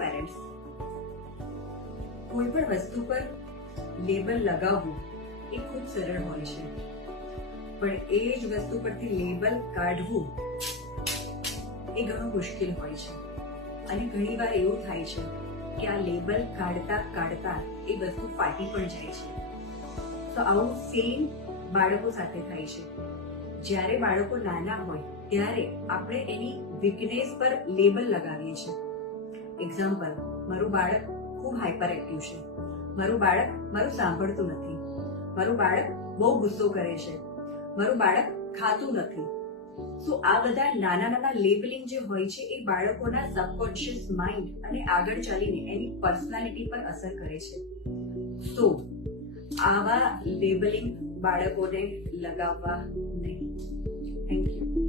Parents, કોઈ પણ વસ્તુ પર લેબલ લગાવવું એ ખૂબ સરળ હોય છે, પણ એ જ વસ્તુ પરથી લેબલ કાઢવું એ ઘણું મુશ્કેલ હોય છે. અને ઘણીવાર એવું થાય છે કે આ લેબલ કાઢતા કાઢતા એ વસ્તુ ફાટી પણ જાય છે. તો આવું સેમ બાળકો સાથે થાય છે. જ્યારે બાળકો નાના હોય ત્યારે આપણે એની વીકનેસ પર લેબલ લગાવીએ છીએ. એક્ઝામ્પલ, મારું બાળક ખૂબ હાઈપર એક્ટિવ છે, મારું બાળક મારું સાંભળતું નથી, મારું બાળક બહુ ગુસ્સો કરે છે, મારું બાળક ખાતું નથી. તો આ બધા નાના નાના લેબલિંગ જે હોય છે એ બાળકોના સબકોન્શિયસ માઇન્ડ અને આગળ ચાલીને એની પર્સનાલિટી પર અસર કરે છે. તો આવા લેબલિંગ બાળકોને લગાવવા નહીં. Thank you.